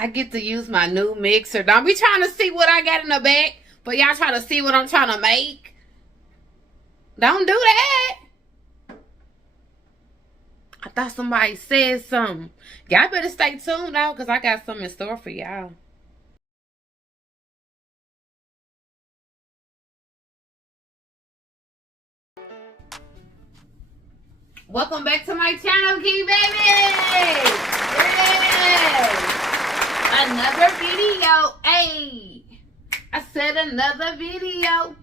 I get to use my new mixer. Don't be trying to see what I got in the back, but y'all trying to see what I'm trying to make. Don't do that. I thought somebody said something. Y'all better stay tuned out because I got something in store for y'all. Welcome back to my channel, Keybabies. Yes. Another video. Hey, I said another video.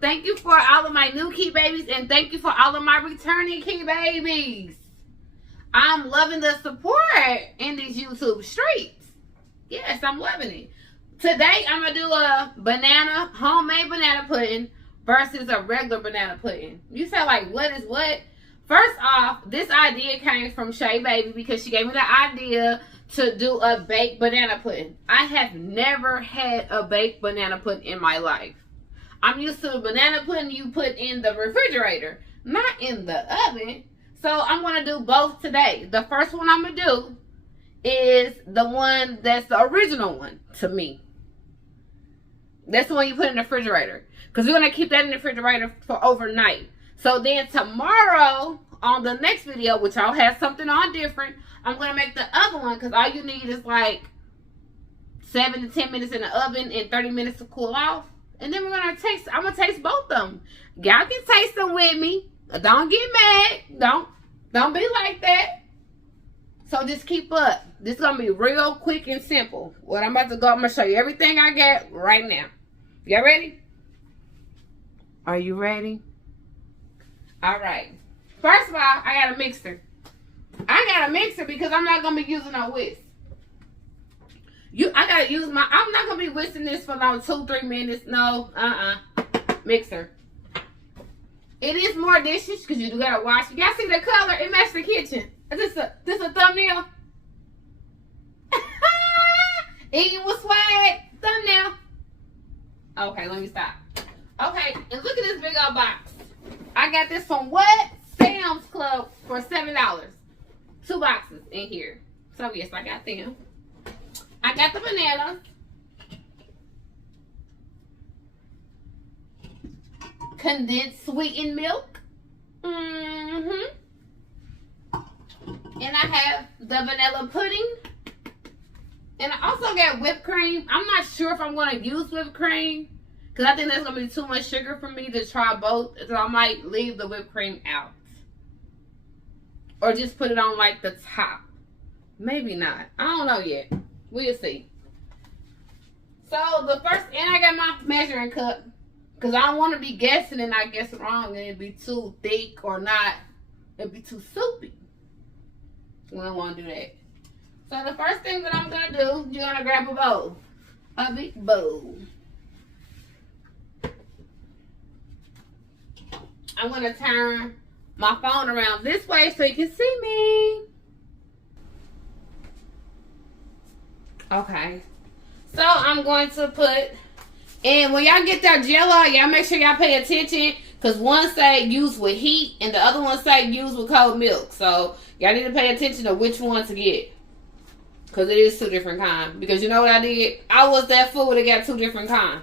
Thank you for all of my new Keybabies, and thank you for all of my returning Keybabies. I'm loving the support in these YouTube streets. Yes, I'm loving it. Today, I'm going to do a homemade banana pudding versus a regular banana pudding. You say, like, what is what? First off, this idea came from Shay Baby because she gave me the idea to do a baked banana pudding. I have never had a baked banana pudding in my life. I'm used to a banana pudding you put in the refrigerator, not in the oven. So I'm going to do both today. The first one I'm going to do is the one that's the original one to me. That's the one you put in the refrigerator. Because we're going to keep that in the refrigerator for overnight. So then tomorrow, on the next video, which I'll have something on different, I'm going to make the other one. Because all you need is like 7 to 10 minutes in the oven and 30 minutes to cool off. And then I'm going to taste both of them. Y'all can taste them with me. Don't get mad. Don't be like that. So just keep up. This is going to be real quick and simple. What I'm about to go, I'm going to show you everything I got right now. Y'all ready? Are you ready? All right. First of all, I got a mixer. I got a mixer because I'm not going to be using no whisk. I'm not going to be whisking this for like 2-3 minutes. No, mixer. It is more dishes because you do got to wash. Y'all see the color? It matches the kitchen. Is this a thumbnail? Eating with swag. Thumbnail. Okay, let me stop. Okay, and look at this big old box. I got this from what? Sam's Club for $7. 2 boxes in here. So yes, I got them. I got the bananas. Condensed sweetened milk. And I have the vanilla pudding. And I also got whipped cream. I'm not sure if I'm going to use whipped cream, because I think that's going to be too much sugar for me to try both. So I might leave the whipped cream out. Or just put it on like the top. Maybe not. I don't know yet. We'll see. So the first, and I got my measuring cup. Because I don't want to be guessing and I guess wrong and it'd be too thick or not. It'd be too soupy. We don't want to do that. So the first thing that I'm going to do, you're going to grab a bowl. A big bowl. I'm going to turn my phone around this way so you can see me. Okay. So I'm going to put, and when y'all get that jello, y'all make sure y'all pay attention. Because one say use with heat and the other one say use with cold milk. So y'all need to pay attention to which one to get. Because it is 2 different kinds. Because you know what I did? I was that fool that got 2 different kinds.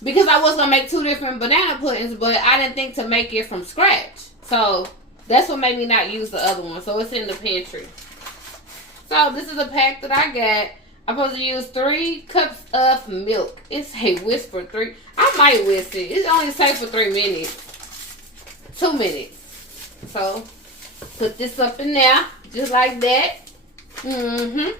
Because I was going to make 2 different banana puddings, but I didn't think to make it from scratch. So that's what made me not use the other one. So it's in the pantry. So this is a pack that I got. I'm supposed to use 3 cups of milk. It's a whisk for 3. I might whisk it. It's only safe for 3 minutes. 2 minutes. So put this up in there. Just like that. Then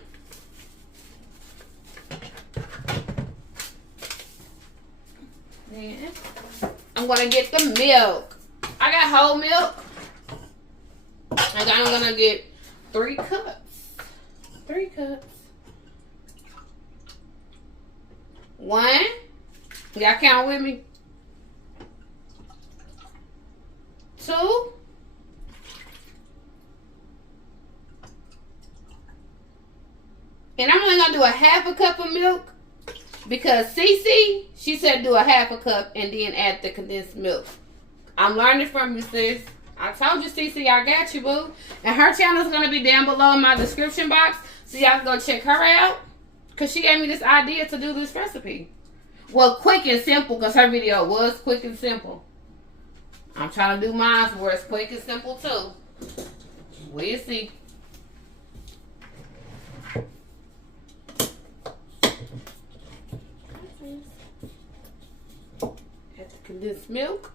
I'm going to get the milk. I got whole milk. And I'm going to get 3 cups. 3 cups. 1. Y'all count with me. 2. And I'm only going to do a half a cup of milk. Because Cece, she said do a half a cup and then add the condensed milk. I'm learning from you, sis. I told you, Cece, I got you, boo. And her channel is going to be down below in my description box. So y'all can go check her out. Because she gave me this idea to do this recipe. Well, quick and simple, because her video was quick and simple. I'm trying to do mine where it's quick and simple too. We'll see. Add the condensed milk.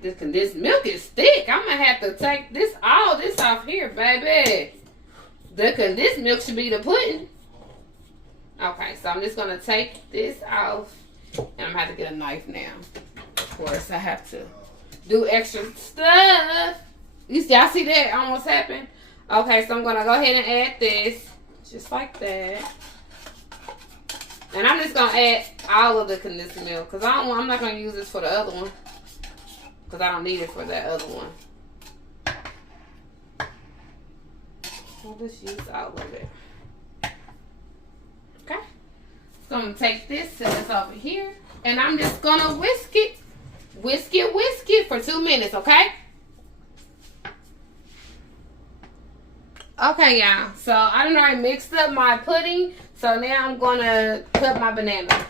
This condensed milk is thick. I'm going to have to take all this off here, baby. The condensed milk should be the pudding. Okay, so I'm just going to take this off. And I'm going to have to get a knife now. Of course, I have to do extra stuff. Y'all see that almost happened? Okay, so I'm going to go ahead and add this. Just like that. And I'm just going to add all of the condensed milk. Because I'm not going to use this for the other one. Because I don't need it for that other one. I'll just use all of it. Okay. So I'm going to take this, set this over here. And I'm just going to whisk it. Whisk it for 2 minutes, okay? Okay, y'all. So I done already mixed up my pudding. So now I'm going to cut my bananas.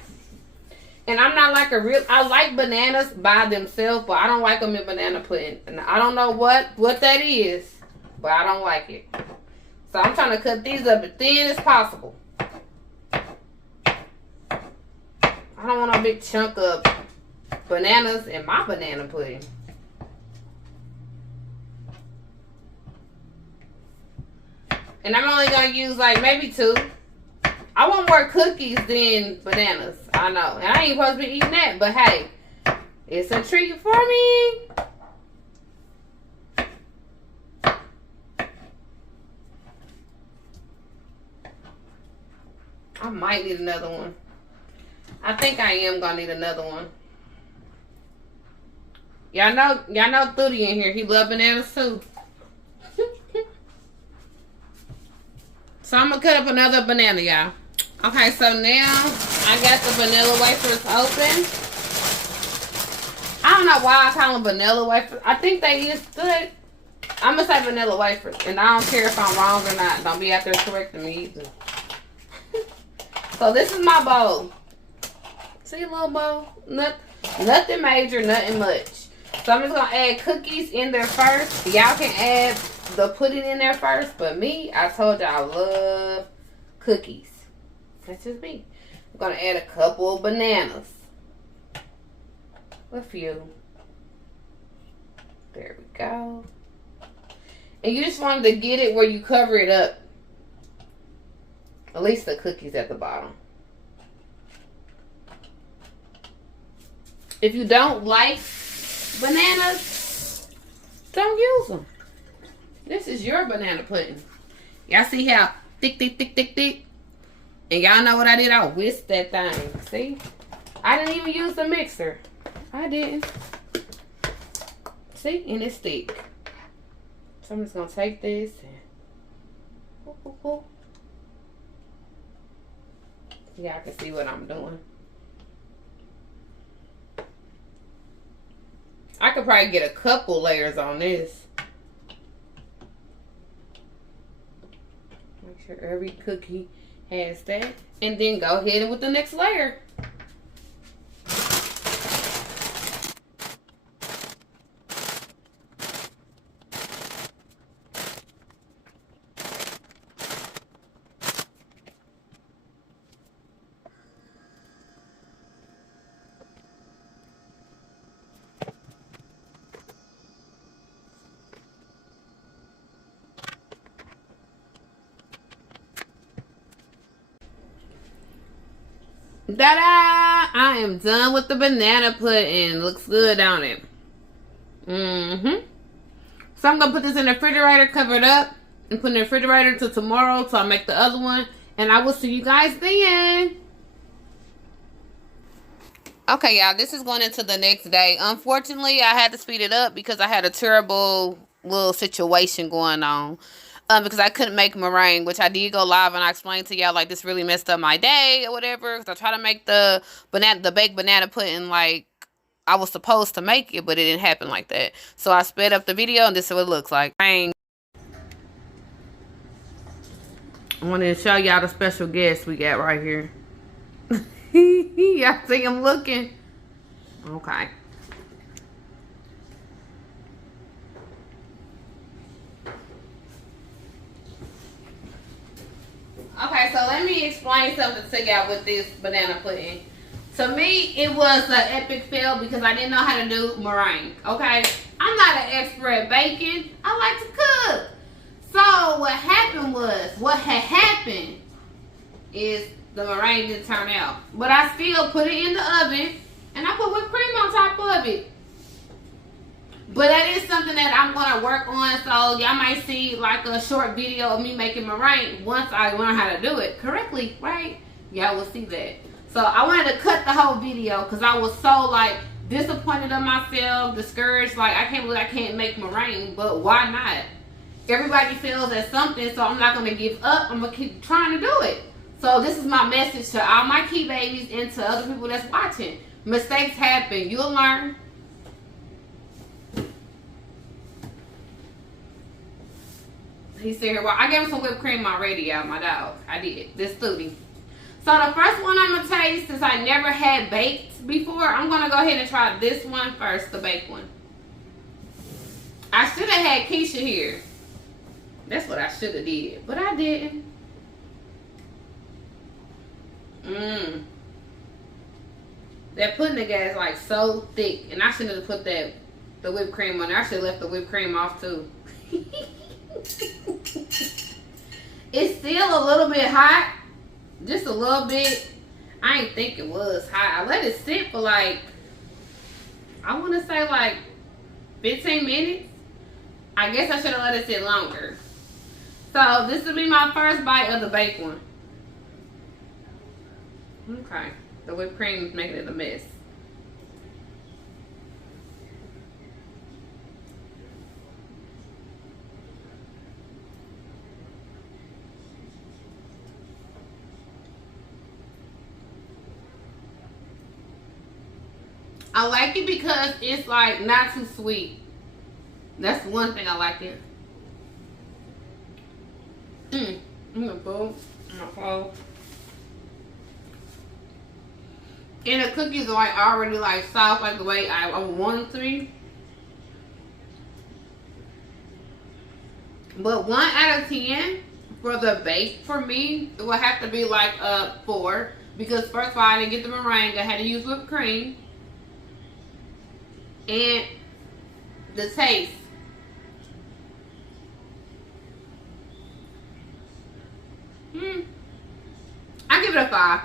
And I'm not like I like bananas by themselves, but I don't like them in banana pudding. And I don't know what that is, but I don't like it. So I'm trying to cut these up as thin as possible. I don't want a big chunk of bananas in my banana pudding. And I'm only going to use like maybe 2. I want more cookies than bananas. I know. And I ain't supposed to be eating that. But hey, it's a treat for me. I might need another one. I think I am going to need another one. Y'all know Thootie in here. He love bananas too. So I'm going to cut up another banana, y'all. Okay, so now I got the vanilla wafers open. I don't know why I call them vanilla wafers. I think they used to. I'm going to say vanilla wafers. And I don't care if I'm wrong or not. Don't be out there correcting me either. So this is my bowl. See a little bowl? Nothing major, nothing much. So I'm just going to add cookies in there first. Y'all can add the pudding in there first. But me, I told you I love cookies. That's just me. I'm going to add a couple of bananas. A few. There we go. And you just wanted to get it where you cover it up. At least the cookies at the bottom. If you don't like bananas, don't use them. This is your banana pudding. Y'all see how thick? And y'all know what I did? I whisked that thing. See? I didn't even use the mixer. I didn't. See? And it's thick. So I'm just going to take this and y'all can see what I'm doing. I could probably get a couple layers on this. Make sure every cookie has that. And then go ahead with the next layer. Ta-da! I am done with the banana pudding. Looks good, don't it? So I'm going to put this in the refrigerator, cover it up, and put it in the refrigerator till tomorrow so I'll make the other one. And I will see you guys then. Okay, y'all. This is going into the next day. Unfortunately, I had to speed it up because I had a terrible little situation going on. Because I couldn't make meringue, which I did go live and I explained to y'all like this really messed up my day or whatever. Because I tried to make the baked banana pudding like I was supposed to make it, but it didn't happen like that. So I sped up the video and this is what it looks like. I wanted to show y'all the special guest we got right here. Y'all see him looking? Okay. Okay, so let me explain something to y'all with this banana pudding. To me, it was an epic fail because I didn't know how to do meringue, okay? I'm not an expert at baking. I like to cook. So what had happened is the meringue didn't turn out. But I still put it in the oven and I put whipped cream on top of it. But that is something that I'm going to work on. So y'all might see like a short video of me making meringue once I learn how to do it correctly, right? Y'all will see that. So I wanted to cut the whole video because I was so like disappointed in myself, discouraged. Like I can't believe I can't make meringue, but why not? Everybody fails at something, so I'm not going to give up. I'm going to keep trying to do it. So this is my message to all my key babies and to other people that's watching. Mistakes happen. You'll learn. He said here, well, I gave him some whipped cream already, y'all, my dog. I did. This Studi. So the first one I'm going to taste, since I never had baked before, I'm going to go ahead and try this one first, the baked one. I should have had Keisha here. That's what I should have did, but I didn't. That pudding is like so thick, and I shouldn't have put the whipped cream on there. I should have left the whipped cream off too. It's still a little bit hot, just a little bit. I didn't think it was hot. I let it sit for like, I want to say like 15 minutes. I guess I should have let it sit longer. So this will be my first bite of the baked one. Okay, the whipped cream is making it a mess. I like it because it's like not too sweet. That's one thing I like it. I'm gonna bowl. And the cookies are like already like soft, like the way I want them to be. But 1 out of 10 for the bake for me, it would have to be like a 4. Because first of all, I didn't get the meringue. I had to use whipped cream. And the taste. I give it a 5.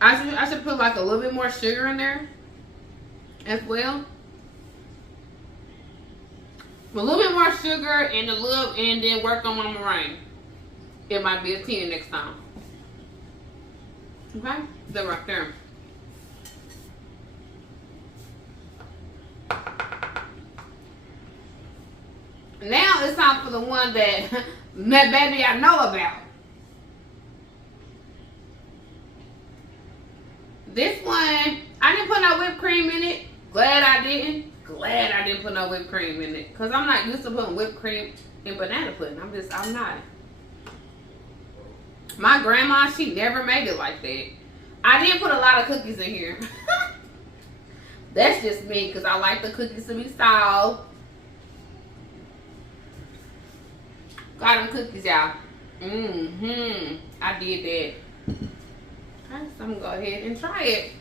I should put like a little bit more sugar in there as well. A little bit more sugar and then work on my meringue. It might be a 10 next time. Okay? That right there. Now it's time for the one that baby I know about. This one, I didn't put no whipped cream in it. Glad I didn't. Glad I didn't put no whipped cream in it. Because I'm not used to putting whipped cream in banana pudding. I'm not. My grandma, she never made it like that. I didn't put a lot of cookies in here. That's just me because I like the cookies to be soft. Got them cookies, y'all. I did that. Okay, so I'm gonna go ahead and try it.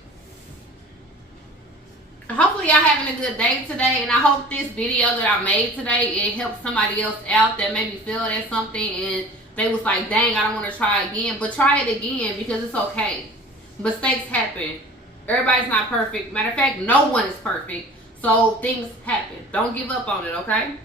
Hopefully y'all having a good day today, and I hope this video that I made today, it helped somebody else out that maybe failed at something and they was like, dang, I don't want to try again. But try it again because it's okay. Mistakes happen. Everybody's not perfect. Matter of fact, no one is perfect. So things happen. Don't give up on it, okay?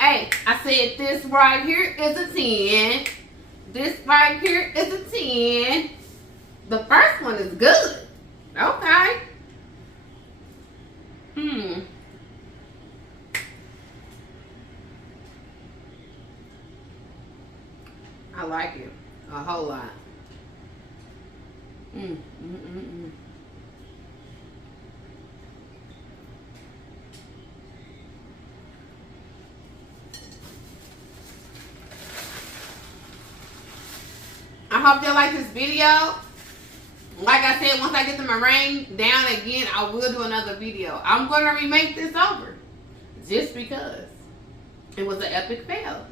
Hey, I said this right here is a 10. This right here is a 10. The first one is good. Okay. I like it a whole lot. I hope y'all like this video. Like I said, once I get the meringue down again, I will do another video. I'm going to remake this over just because it was an epic fail.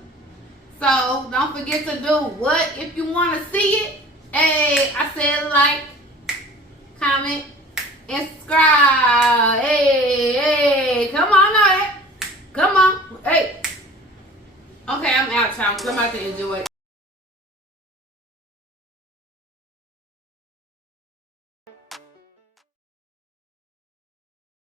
So don't forget to do what if you want to see it. Hey, I said like, comment, and subscribe. Hey, come on now. Come on. Hey. Okay, I'm out, y'all. I'm about to enjoy it.